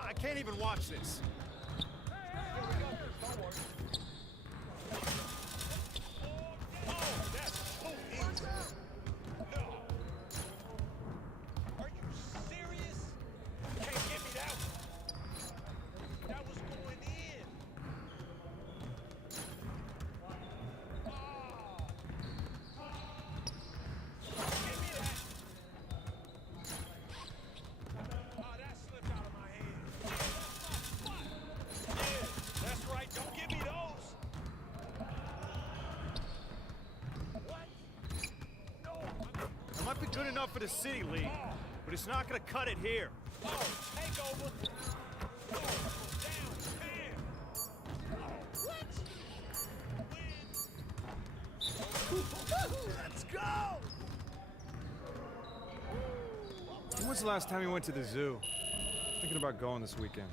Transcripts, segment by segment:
I can't even watch this. Might be good enough for the City League, but it's not gonna cut it here. Oh, take over. Oh, down, bam. Oh, what? Let's go! When was the last time you went to the zoo? Thinking about going this weekend.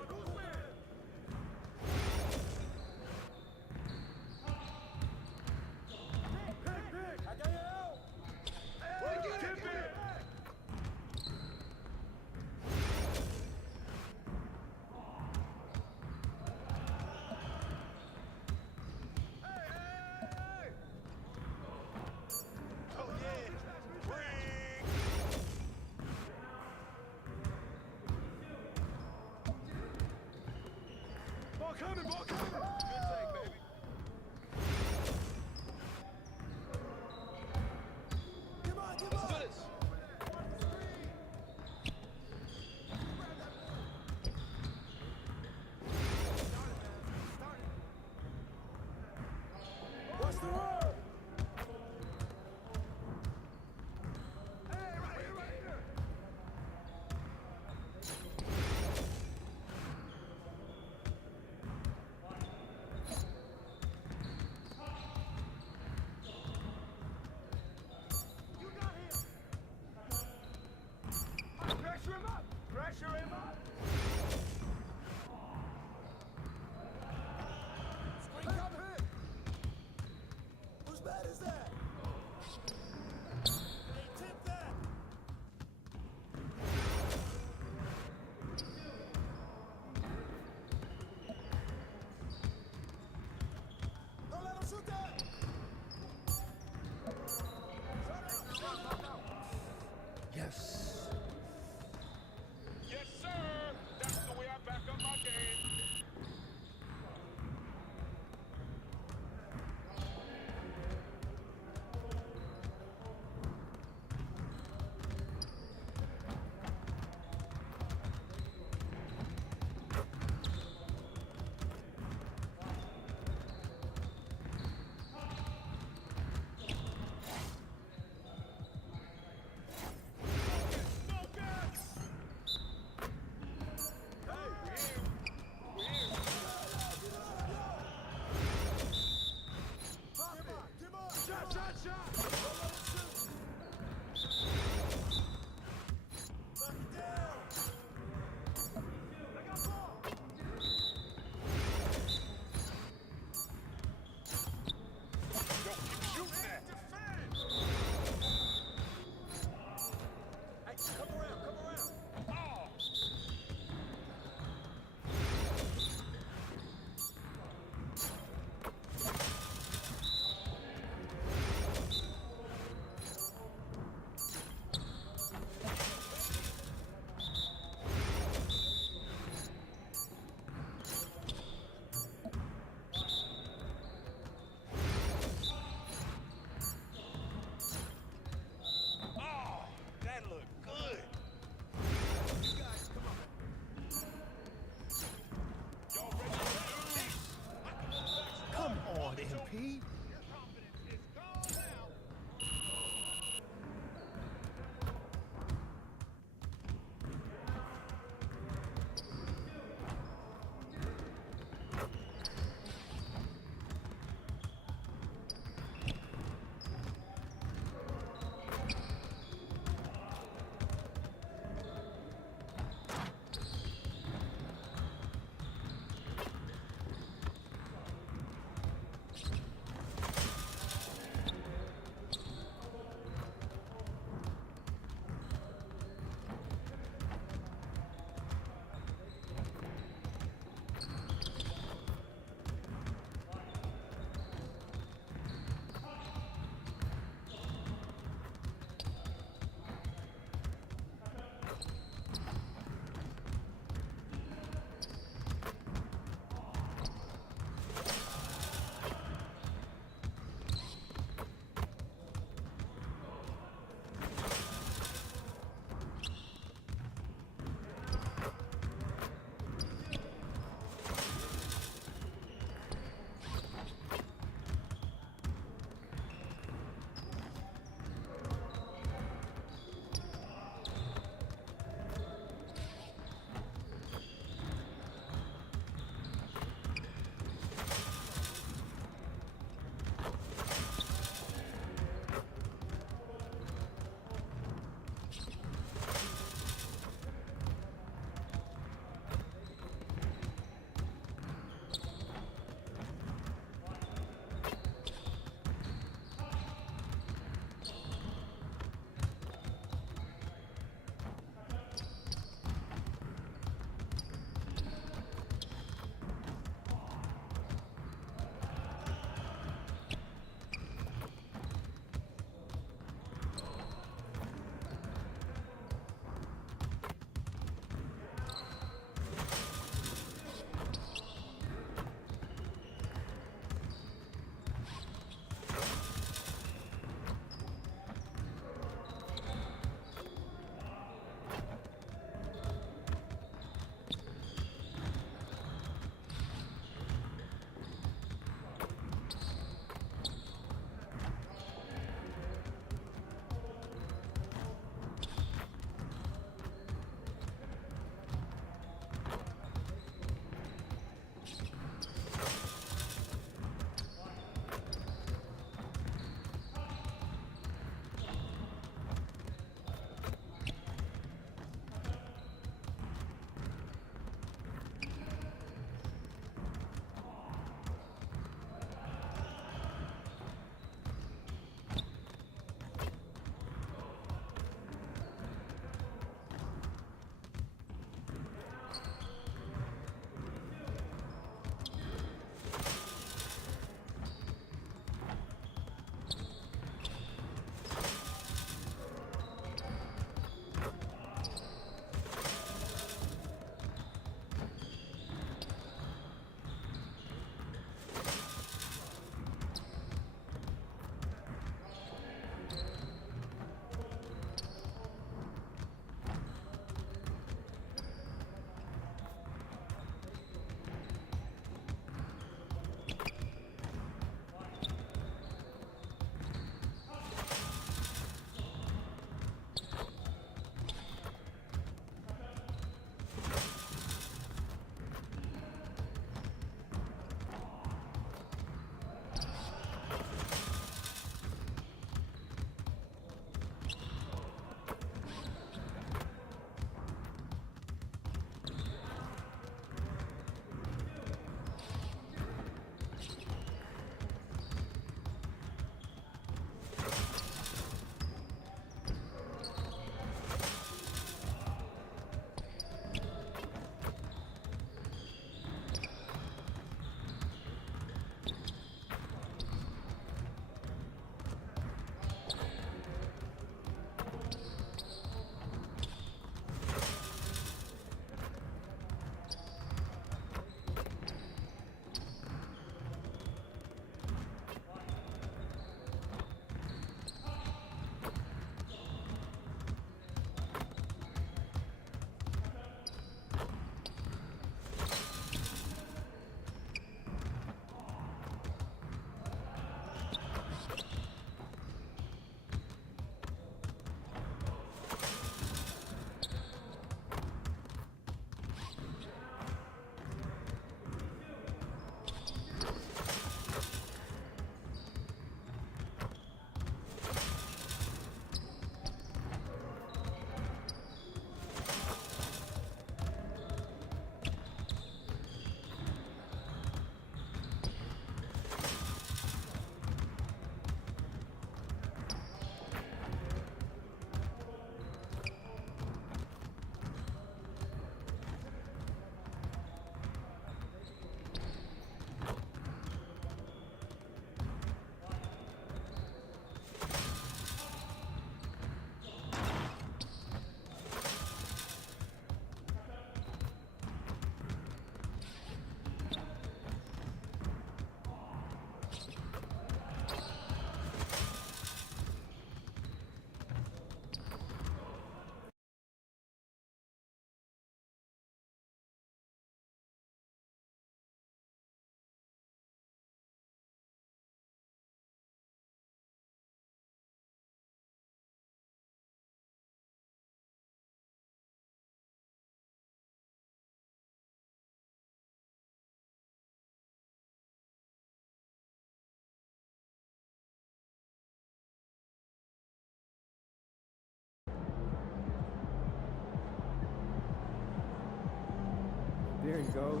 he goes.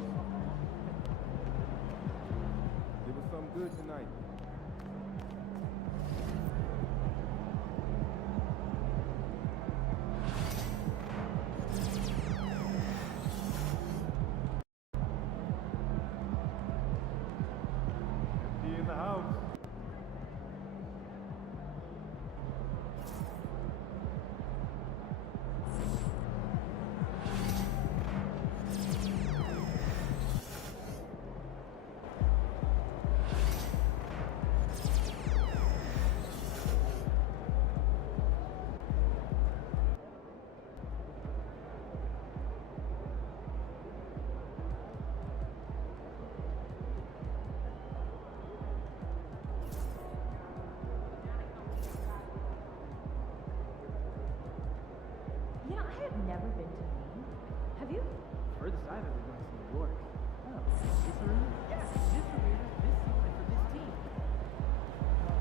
Give us something good tonight. In the house. You know, I have never been to Maine. Have you? Furthest I've ever been is New York. Oh, this arena? Yeah, this arena, this season for this team.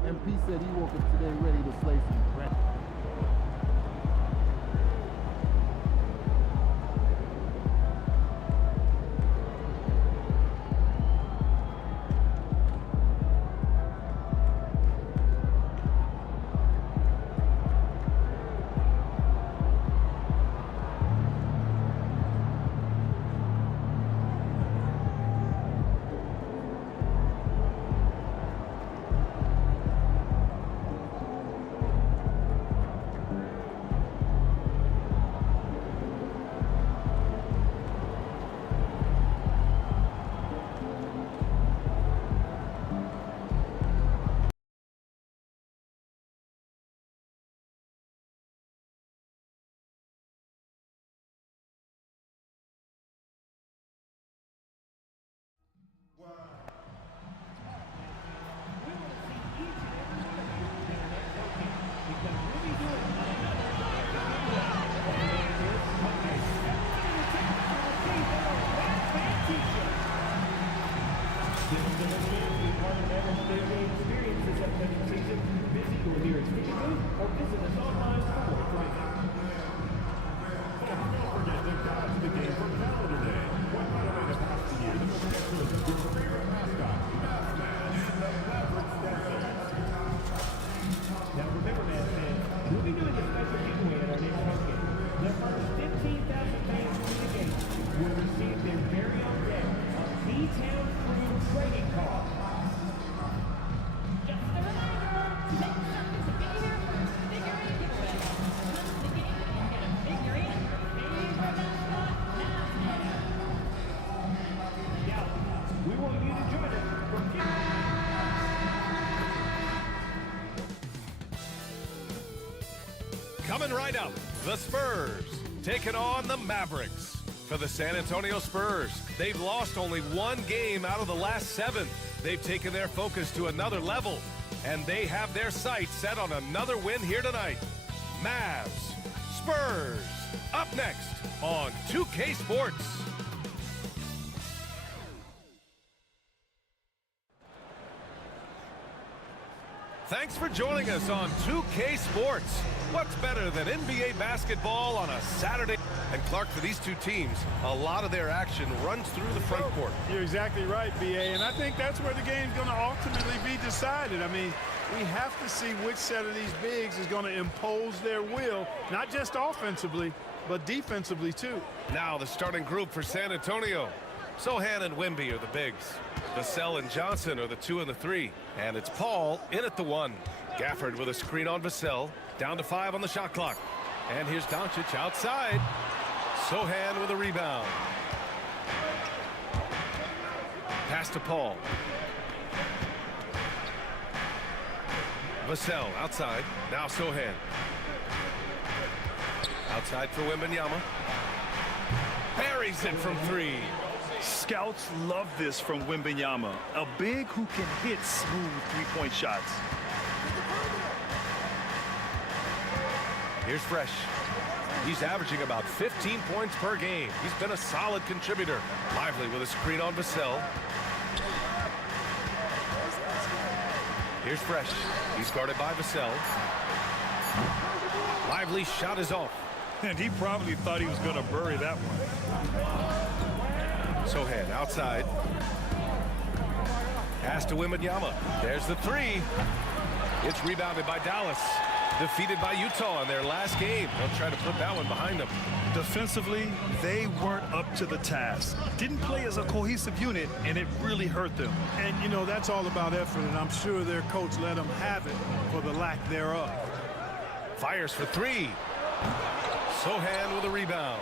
MP said he woke up today ready to slay some crap. Coming right up, the Spurs taking on the Mavericks. For the San Antonio Spurs, they've lost only one game out of the last 7. They've taken their focus to another level, and they have their sights set on another win here tonight. Mavs, Spurs, up next on 2K Sports. Thanks for joining us on 2K Sports. What's better than NBA basketball on a Saturday? And Clark, for these two teams, a lot of their action runs through the front court. You're exactly right, B.A., and I think that's where the game's going to ultimately be decided. I mean, we have to see which set of these bigs is going to impose their will, not just offensively, but defensively, too. Now the starting group for San Antonio. Sohan and Wemby are the bigs. Vassell and Johnson are the 2 and the 3. And it's Paul in at the 1. Gafford with a screen on Vassell. Down to 5 on the shot clock. And here's Doncic outside. Sohan with a rebound. Pass to Paul. Vassell outside. Now Sohan. Outside for Wembanyama. Buries it from 3. Scouts love this from Wembanyama, a big who can hit smooth three-point shots. Here's Fresh. He's averaging about 15 points per game. He's been a solid contributor. Lively with a screen on Vassell. Here's Fresh. He's guarded by Vassell. Lively's shot is off. And he probably thought he was going to bury that one. Sohan outside. Pass to Wembanyama. There's the three. It's rebounded by Dallas. Defeated by Utah in their last game. They'll try to put that one behind them. Defensively, they weren't up to the task. Didn't play as a cohesive unit, and it really hurt them. And, you know, that's all about effort, and I'm sure their coach let them have it for the lack thereof. Fires for three. Sohan with a rebound.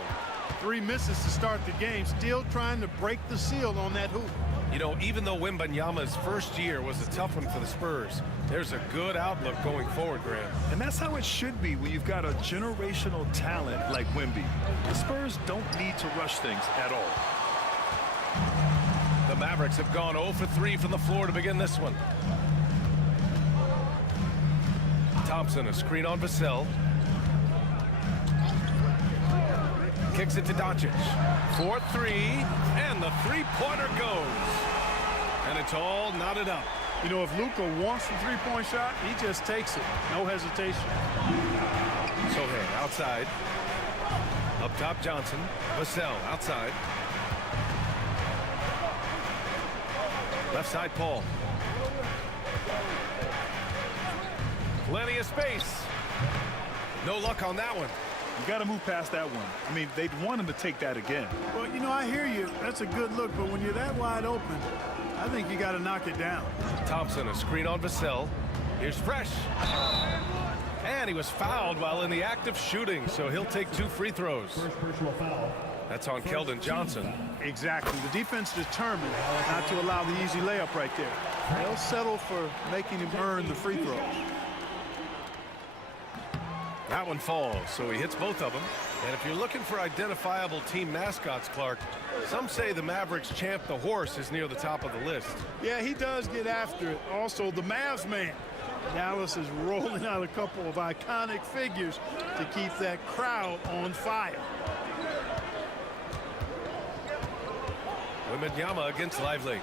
3 misses to start the game, still trying to break the seal on that hoop. You know, even though Wembanyama's first year was a tough one for the Spurs, there's a good outlook going forward, Graham. And that's how it should be when you've got a generational talent like Wemby. The Spurs don't need to rush things at all. The Mavericks have gone 0 for 3 from the floor to begin this one. Thompson, a screen on Vassell. Kicks it to Doncic. 4-3, and the three-pointer goes. And it's all knotted up. You know, if Luka wants the three-point shot, he just takes it. No hesitation. Sohan outside. Up top, Johnson. Vassell outside. Left side, Paul. Plenty of space. No luck on that one. You got to move past that one. I mean, they'd want him to take that again. Well, you know, I hear you. That's a good look, but when you're that wide open, I think you got to knock it down. Thompson, a screen on Vassell. Here's Fresh. And he was fouled while in the act of shooting, so he'll take 2 free throws. First personal foul. That's on Keldon Johnson. Exactly. The defense determined not to allow the easy layup right there. They'll settle for making him earn the free throws. That one falls, so he hits both of them. And if you're looking for identifiable team mascots, Clark, some say the Mavericks champ the horse is near the top of the list. Yeah, he does get after it. Also, the Mavs man. Dallas is rolling out a couple of iconic figures to keep that crowd on fire. Wembanyama against Lively.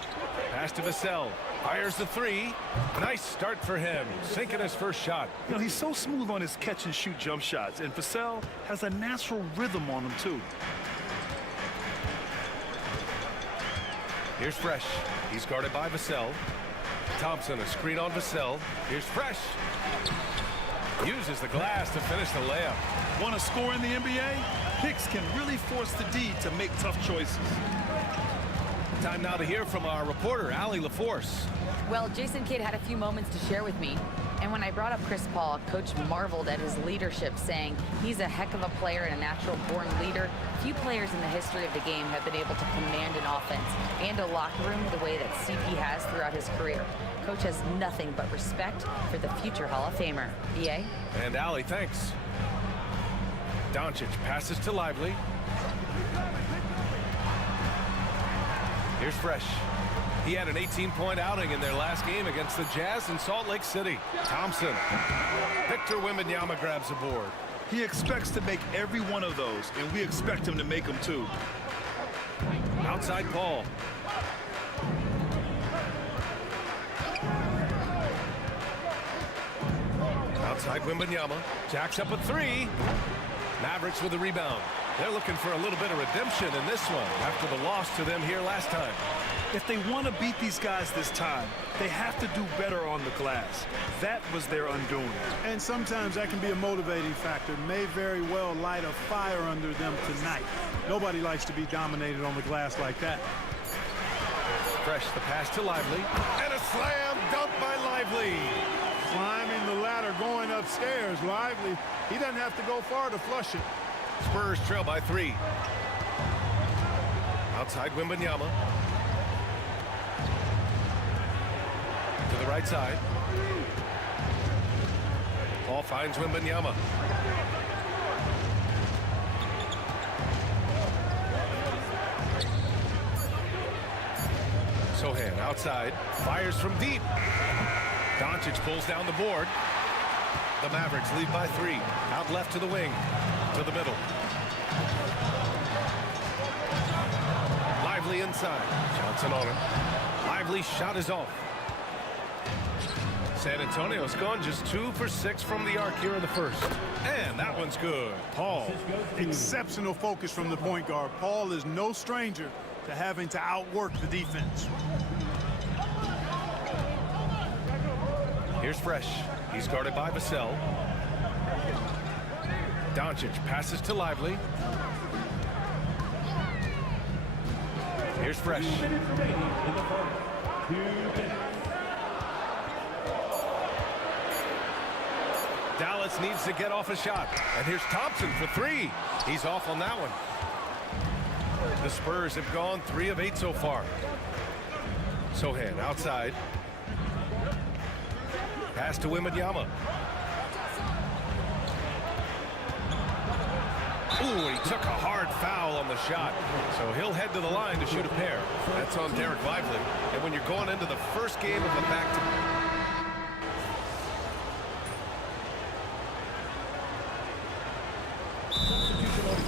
Pass to Vassell. Fires the three. Nice start for him. Sinking his first shot. You know, he's so smooth on his catch-and-shoot jump shots, and Vassell has a natural rhythm on him, too. Here's Fresh. He's guarded by Vassell. Thompson, a screen on Vassell. Here's Fresh. Uses the glass to finish the layup. Want to score in the NBA? Hicks can really force the D to make tough choices. Time now to hear from our reporter, Allie LaForce. Well, Jason Kidd had a few moments to share with me. And when I brought up Chris Paul, Coach marveled at his leadership, saying he's a heck of a player and a natural-born leader. Few players in the history of the game have been able to command an offense and a locker room the way that CP has throughout his career. Coach has nothing but respect for the future Hall of Famer. B.A.? And Allie, thanks. Doncic passes to Lively. Here's Fresh. He had an 18-point outing in their last game against the Jazz in Salt Lake City. Thompson. Victor Wembanyama grabs the board. He expects to make every one of those, and we expect him to make them too. Outside Paul. Outside Wembanyama. Jacks up a three. Mavericks with the rebound. They're looking for a little bit of redemption in this one after the loss to them here last time. If they want to beat these guys this time, they have to do better on the glass. That was their undoing. And sometimes that can be a motivating factor. May very well light a fire under them tonight. Nobody likes to be dominated on the glass like that. Fresh, the pass to Lively. And a slam dunk by Lively. Climbing the ladder, going upstairs. Lively, he doesn't have to go far to flush it. Spurs trail by 3. Outside Wembanyama. To the right side. Paul finds Wembanyama. Sohan outside. Fires from deep. Doncic pulls down the board. The Mavericks lead by 3. Out left to the wing. To the middle. Lively inside. Johnson on him. Lively shot is off. San Antonio's gone just 2 for 6 from the arc here in the first. And that one's good. Paul. Exceptional focus from the point guard. Paul is no stranger to having to outwork the defense. Here's Fresh. He's guarded by Vassell. Doncic passes to Lively. Here's Fresh. Dallas needs to get off a shot. And here's Thompson for three. He's off on that one. The Spurs have gone 3 of 8 so far. Sohan outside. Pass to Wembanyama. Ooh, he took a hard foul on the shot. So he'll head to the line to shoot a pair. That's on Derek Lively. And when you're going into the first game of a back-to-back.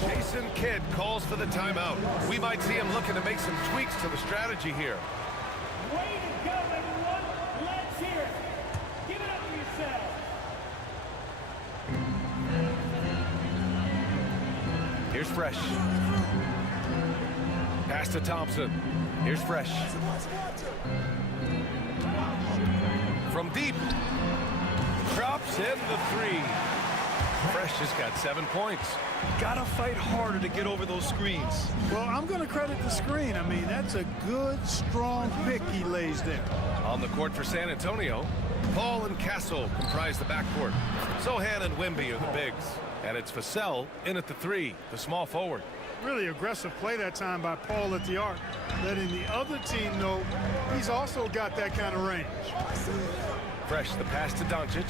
Jason Kidd calls for the timeout. We might see him looking to make some tweaks to the strategy here. Way to go, everyone. Let's hear it. Give it up for yourself. Here's Fresh. Pass to Thompson. Here's Fresh. From deep. Drops in the three. Fresh has got 7 points. Gotta fight harder to get over those screens. Well, I'm going to credit the screen. I mean, that's a good, strong pick he lays there. On the court for San Antonio, Paul and Castle comprise the backcourt. Sohan and Wemby are the bigs. And it's Vassell in at the 3, the small forward. Really aggressive play that time by Paul at the arc, letting the other team know he's also got that kind of range. Fresh, the pass to Doncic.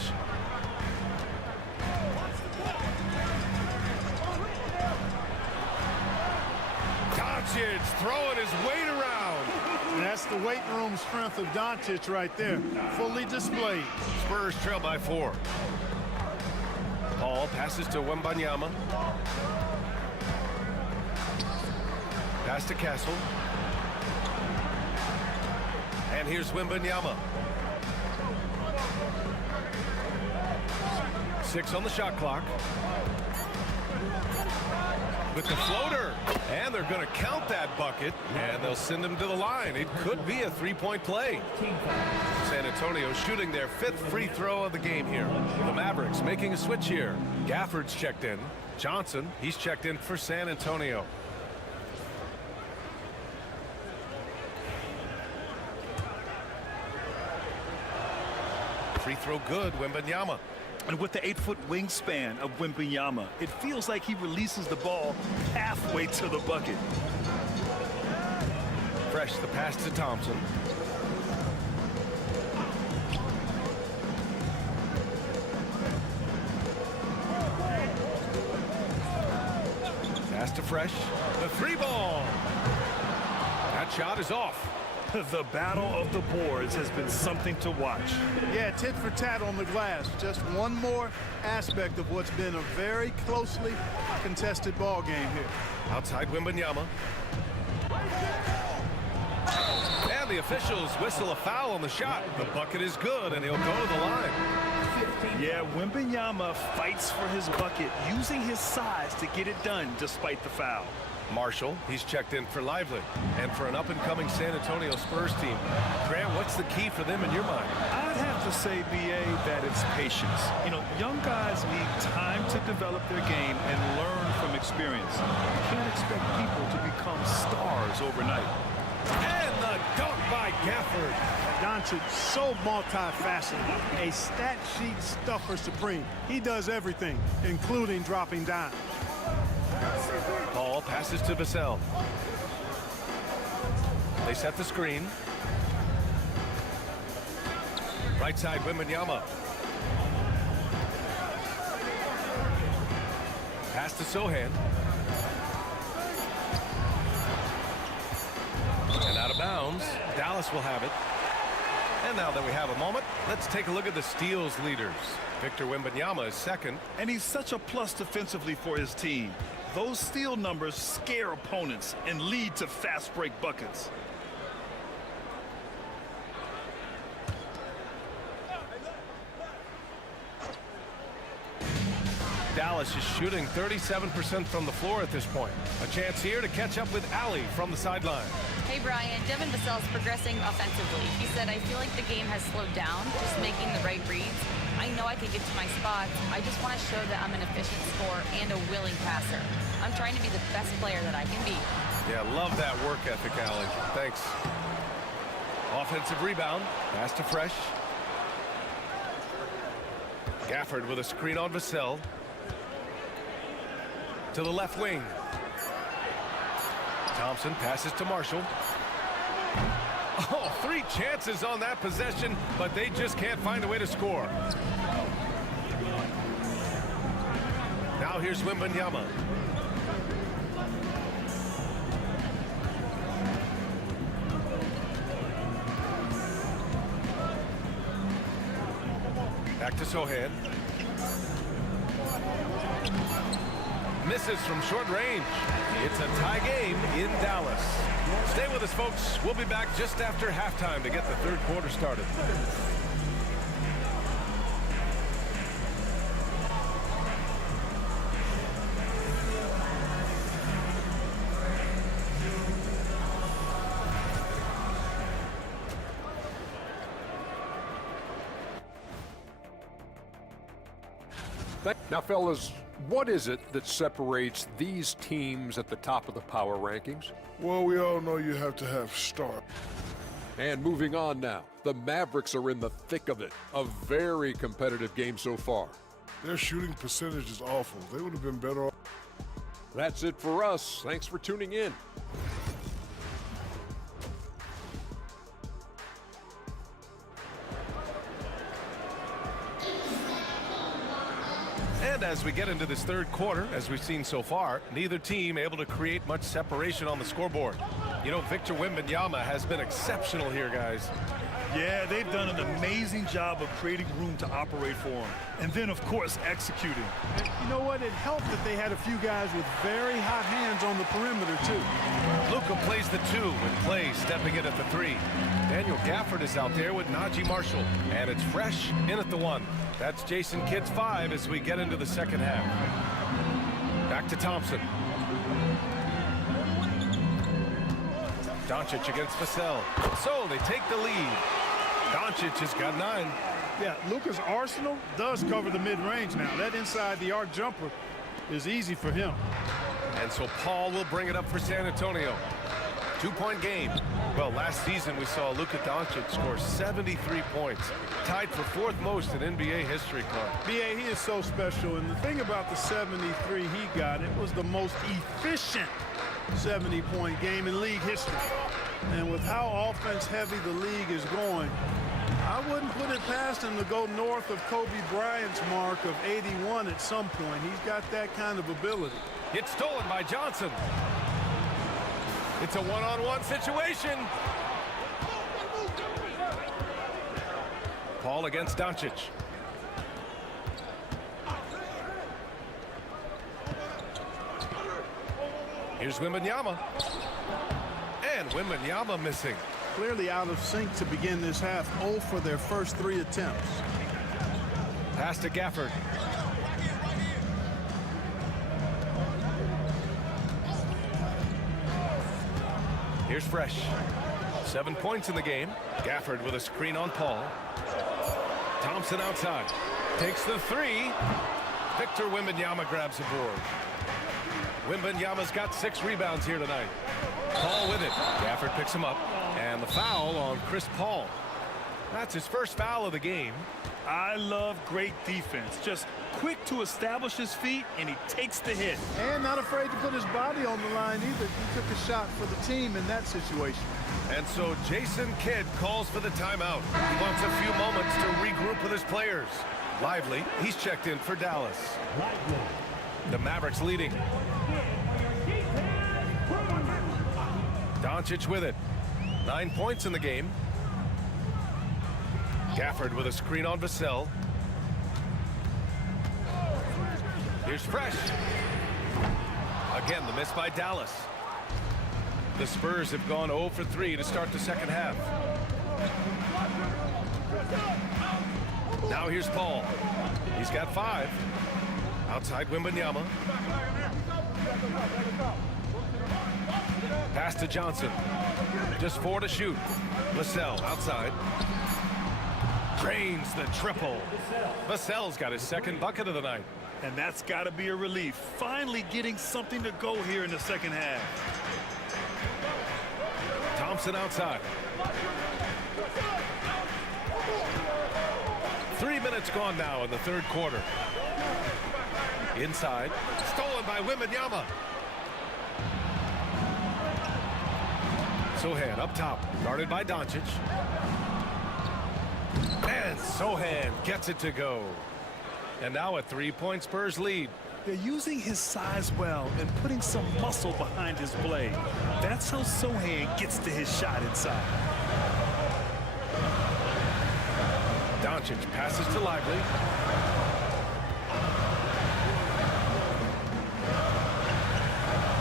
Doncic throwing his weight around. And that's the weight room strength of Doncic right there, fully displayed. Spurs trail by 4. Paul passes to Wembanyama. Pass to Castle. And here's Wembanyama. 6 on the shot clock. With the floater. And they're going to count that bucket. And they'll send him to the line. It could be a 3-point play. San Antonio shooting their 5th free throw of the game here. The Mavericks making a switch here. Gafford's checked in. Johnson, he's checked in for San Antonio. Free throw good, Wembanyama. And with the 8-foot wingspan of Wembanyama, it feels like he releases the ball halfway to the bucket. Fresh, the pass to Thompson. Pass to Fresh. The 3-ball. That shot is off. The battle of the boards has been something to watch. Yeah, tit for tat on the glass. Just one more aspect of what's been a very closely contested ball game here. Outside Wembanyama. And the officials whistle a foul on the shot. The bucket is good, and he'll go to the line. Yeah, Wembanyama fights for his bucket, using his size to get it done despite the foul. Marshall, he's checked in for Lively. And for an up-and-coming San Antonio Spurs team, Grant, what's the key for them in your mind? I'd have to say, B.A., that it's patience. You know, young guys need time to develop their game and learn from experience. You can't expect people to become stars overnight. And the dunk by Gafford. Doncic, so multifaceted, a stat sheet stuffer supreme. He does everything, including dropping down. Paul passes to Vassell. They set the screen. Right side, Wembanyama. Pass to Sohan. And out of bounds. Dallas will have it. And now that we have a moment, let's take a look at the steals leaders. Victor Wembanyama is second. And he's such a plus defensively for his team. Those steal numbers scare opponents and lead to fast break buckets. Dallas is shooting 37% from the floor at this point. A chance here to catch up with Allie from the sideline. Hey, Brian. Devin Vassell's progressing offensively. He said, I feel like the game has slowed down, just making the right reads. I know I can get to my spots. I just want to show that I'm an efficient scorer and a willing passer. I'm trying to be the best player that I can be. Yeah, love that work ethic, Allie. Thanks. Offensive rebound. Pass to Fresh. Gafford with a screen on Vassell. To the left wing. Thompson passes to Marshall. Oh, 3 chances on that possession, but they just can't find a way to score. Now here's Wembanyama. Back to Sohan. Misses from short range. It's a tie game in Dallas. Stay with us, folks. We'll be back just after halftime to get the third quarter started. Now, fellas, what is it that separates these teams at the top of the power rankings? Well, we all know you have to have start. And moving on now, the Mavericks are in the thick of it. A very competitive game so far. Their shooting percentage is awful. They would have been better off. That's it for us. Thanks for tuning in. And as we get into this third quarter, as we've seen so far, neither team able to create much separation on the scoreboard. You know, Victor Wembanyama has been exceptional here, guys. Yeah, they've done an amazing job of creating room to operate for him. And then, of course, executing. And you know what? It helped that they had a few guys with very hot hands on the perimeter, too. Luka plays the 2 with Clay stepping in at the 3. Daniel Gafford is out there with Najee Marshall. And it's Fresh in at the 1. That's Jason Kidd's 5 as we get into the second half. Back to Thompson. Doncic against Vassell. So they take the lead. Doncic has got 9. Yeah, Luka's arsenal does cover the mid-range now. That inside the arc jumper is easy for him. And so Paul will bring it up for San Antonio. 2-point game. Well, last season we saw Luka Doncic score 73 points. Tied for 4th most in NBA history, Clark. B.A., he is so special. And the thing about the 73 he got, it was the most efficient 70-point game in league history. And with how offense-heavy the league is going, I wouldn't put it past him to go north of Kobe Bryant's mark of 81 at some point. He's got that kind of ability. It's stolen by Johnson. It's a one-on-one situation. Paul against Doncic. Here's Wembanyama. And Wembanyama missing. Clearly out of sync to begin this half. 0 for their first 3 attempts. Pass to Gafford. Here's Fresh. 7 points in the game. Gafford with a screen on Paul. Thompson outside. Takes the 3. Victor Wembanyama grabs the board. Wembanyama's got 6 rebounds here tonight. Paul with it. Gafford picks him up. And the foul on Chris Paul. That's his first foul of the game. I love great defense. Just quick to establish his feet, and he takes the hit. And not afraid to put his body on the line either. He took a shot for the team in that situation. And so Jason Kidd calls for the timeout. He wants a few moments to regroup with his players. Lively, he's checked in for Dallas. The Mavericks leading. Doncic with it. 9 points in the game. Gafford with a screen on Vassell. Here's Fresh. Again, the miss by Dallas. The Spurs have gone 0 for 3 to start the second half. Now here's Paul. He's got 5. Outside Wembanyama. Pass to Johnson. Just 4 to shoot. Vassell outside. Drains the triple. Vassell's got his second bucket of the night. And that's got to be a relief. Finally getting something to go here in the second half. Thompson outside. 3 minutes gone now in the third quarter. Inside. Stolen by Wembanyama. Sochan up top. Guarded by Doncic. And Sochan gets it to go. And now a 3-point Spurs lead. They're using his size well and putting some muscle behind his blade. That's how Sochan gets to his shot inside. Doncic passes to Lively.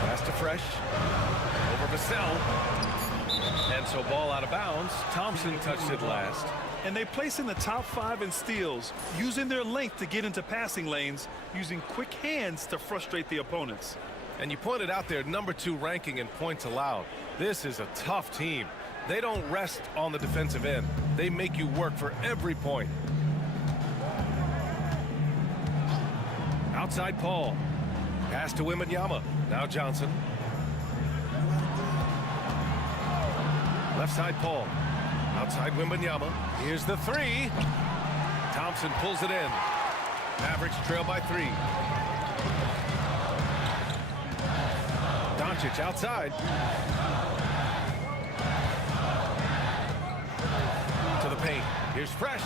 Pass to Fresh. Over Vassell. And so ball out of bounds. Thompson touched it last. And they place in the top 5 in steals, using their length to get into passing lanes, using quick hands to frustrate the opponents. And you pointed out their number 2 ranking in points allowed. This is a tough team. They don't rest on the defensive end. They make you work for every point. Outside Paul. Pass to Wembanyama. Now Johnson. Left side Paul. Outside Wembanyama. Here's the 3. Thompson pulls it in. Mavericks trail by 3. Doncic outside. To the paint. Here's Fresh.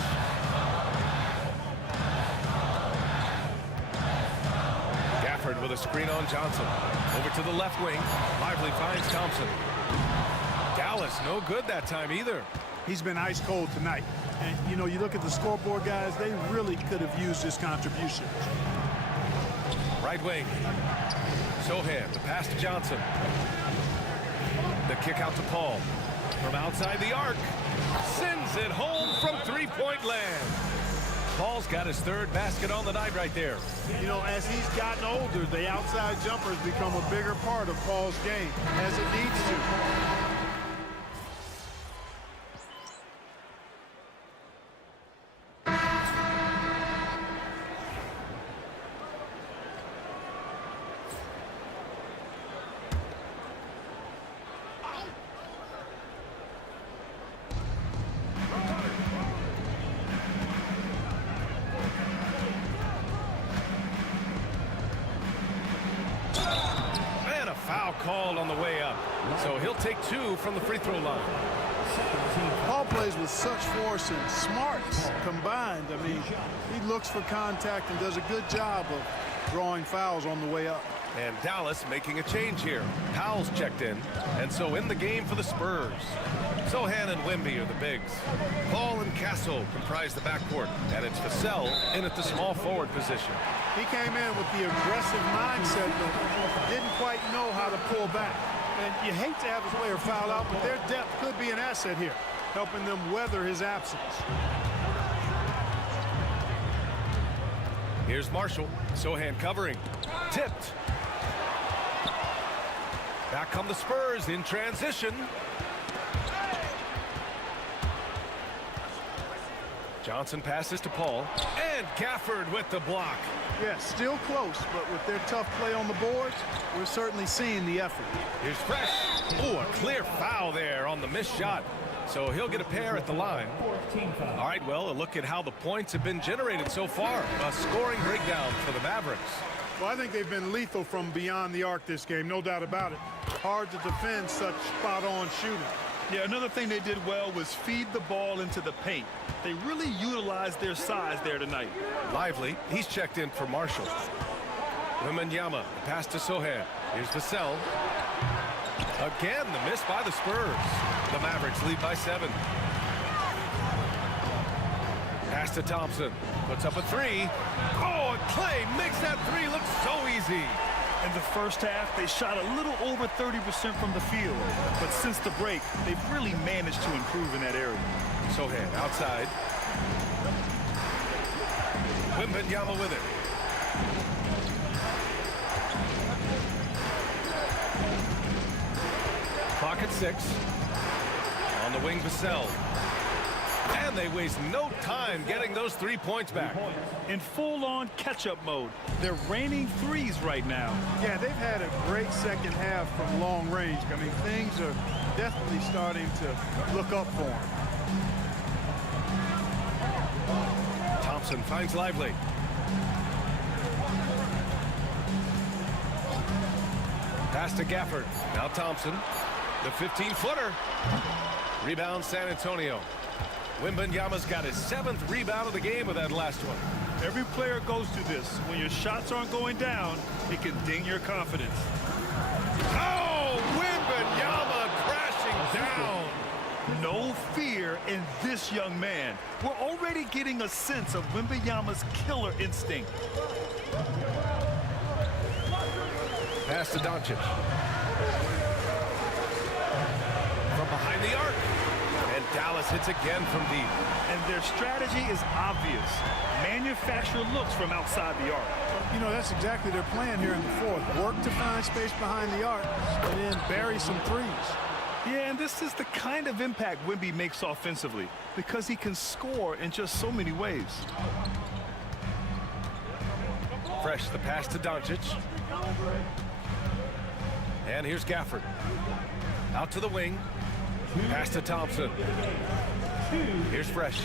Gafford with a screen on Johnson. Over to the left wing. Lively finds Thompson. Dallas no good that time either. He's been ice cold tonight. And, you know, you look at the scoreboard, guys, they really could have used his contribution. Right wing. Sochan, the pass to Johnson. The kick out to Paul. From outside the arc. Sends it home from 3-point land. Paul's got his 3rd basket on the night right there. You know, as he's gotten older, the outside jumper has become a bigger part of Paul's game, as it needs to. Called on the way up. So he'll take 2 from the free throw line. Paul plays with such force and smarts combined. I mean, he looks for contact and does a good job of drawing fouls on the way up. And Dallas making a change here. Powell's checked in, and so in the game for the Spurs. Sochan and Wemby are the bigs. Paul and Castle comprise the backcourt, and it's Vassell in at the small forward position. He came in with the aggressive mindset, but didn't quite know how to pull back. And you hate to have a player foul out, but their depth could be an asset here, helping them weather his absence. Here's Marshall. Sochan covering. Tipped. Back come the Spurs in transition. Johnson passes to Paul. And Gafford with the block. Yeah, still close, but with their tough play on the boards, we're certainly seeing the effort. Here's Fresh. Oh, a clear foul there on the missed shot. So he'll get a pair at the line. All right, well, a look at how the points have been generated so far. A scoring breakdown for the Mavericks. Well, I think they've been lethal from beyond the arc this game, no doubt about it. Hard to defend such spot-on shooting. Yeah, another thing they did well was feed the ball into the paint. They really utilized their size there tonight. Lively, he's checked in for Marshall. Wembanyama, pass to Sochan. Here's Vassell. Again, the miss by the Spurs. The Mavericks lead by 7. Pass to Thompson. Puts up a 3. Oh, and Clay makes that 3 look so easy. In the first half, they shot a little over 30% from the field. But since the break, they've really managed to improve in that area. Sochan outside. Wembanyama with it. Clock at 6. On the wing, Vassell. And they waste no time getting those 3 points back. In full-on catch-up mode. They're raining threes right now. Yeah, they've had a great second half from long range. I mean, things are definitely starting to look up for them. Thompson finds Lively. Pass to Gafford. Now Thompson. The 15-footer. Rebound San Antonio. Wembanyama's got his 7th rebound of the game with that last one. Every player goes through this. When your shots aren't going down, it can ding your confidence. Oh, Wembanyama crashing down. No fear in this young man. We're already getting a sense of Wembanyama's killer instinct. Pass to Doncic. From behind the arc. And Dallas hits again from deep. And their strategy is obvious. Manufacture looks from outside the arc. You know, that's exactly their plan here in the fourth. Work to find space behind the arc and then bury some threes. Yeah, and this is the kind of impact Wemby makes offensively because he can score in just so many ways. Fresh, the pass to Doncic. And here's Gafford. Out to the wing. Pass to Thompson. Here's Fresh.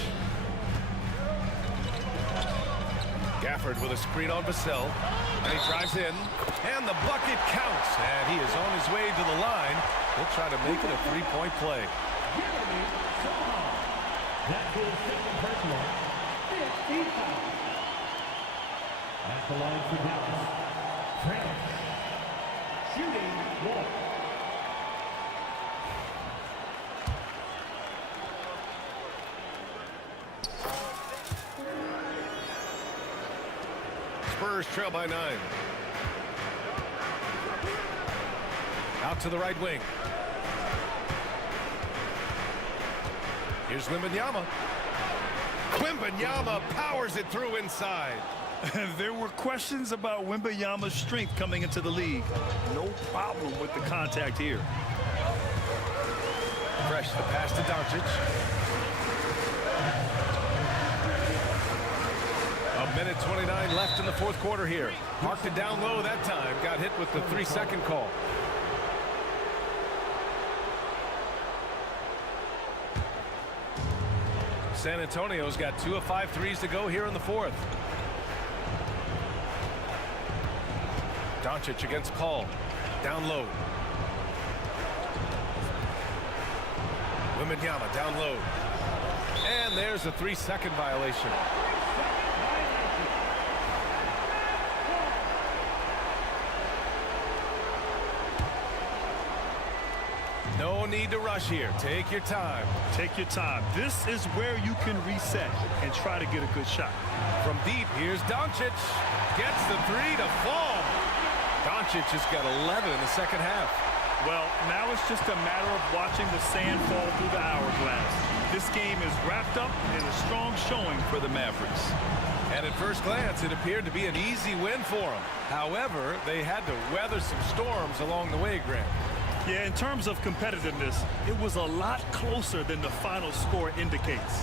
Gafford with a screen on Vassell. And he drives in. And the bucket counts. And he is on his way to the line. He'll try to make it a three-point play. That's his second personal. 15 foul. At the line for Dallas. Fresh. Shooting 1. Spurs trail by 9. Out to the right wing. Here's Wembanyama. Wembanyama powers it through inside. There were questions about Wembanyama's strength coming into the league. No problem with the contact here. Fresh, the pass to Doncic. A minute 29 left in the fourth quarter here. Marked it down low that time. Got hit with the 3-second call. San Antonio's got 2 of 5 threes to go here in the fourth. Doncic against Paul. Down low. Wembanyama down low. And there's a 3-second violation. No need to rush here. Take your time. Take your time. This is where you can reset and try to get a good shot. From deep, here's Doncic. Gets the 3 to fall. Doncic has got 11 in the second half. Well, now it's just a matter of watching the sand fall through the hourglass. This game is wrapped up in a strong showing for the Mavericks. And at first glance, it appeared to be an easy win for them. However, they had to weather some storms along the way, Grant. Yeah, in terms of competitiveness, it was a lot closer than the final score indicates.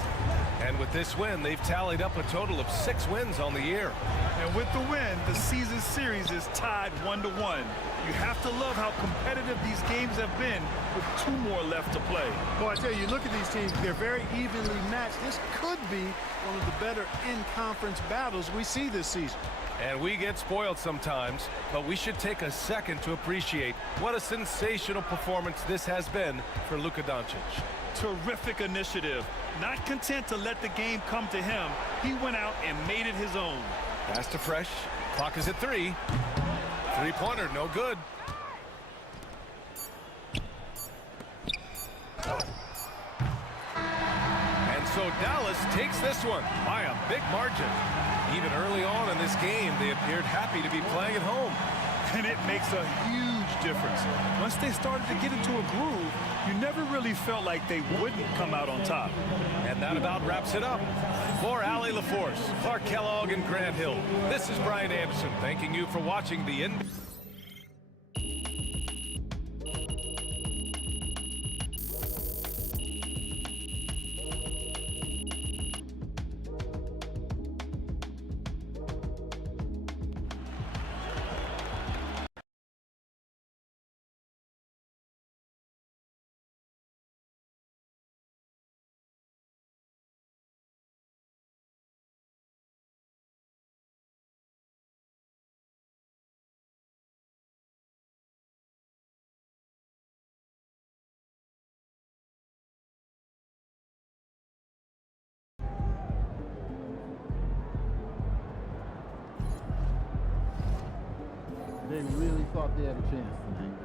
And with this win, they've tallied up a total of 6 wins on the year. And with the win, the season series is tied 1-1. You have to love how competitive these games have been with 2 more left to play. Well, I tell you, look at these teams. They're very evenly matched. This could be one of the better in-conference battles we see this season. And we get spoiled sometimes, but we should take a second to appreciate what a sensational performance this has been for Luka Doncic. Terrific initiative. Not content to let the game come to him, he went out and made it his own. Pass to Fresh. Clock is at 3. Three-pointer, no good. And so Dallas takes this one by a big margin. Even early on in this game, they appeared happy to be playing at home. And it makes a huge difference. Once they started to get into a groove, you never really felt like they wouldn't come out on top. And that about wraps it up. For Allie LaForce, Clark Kellogg, and Grant Hill, this is Brian Anderson thanking you for watching the NBA. They really thought they had a chance tonight.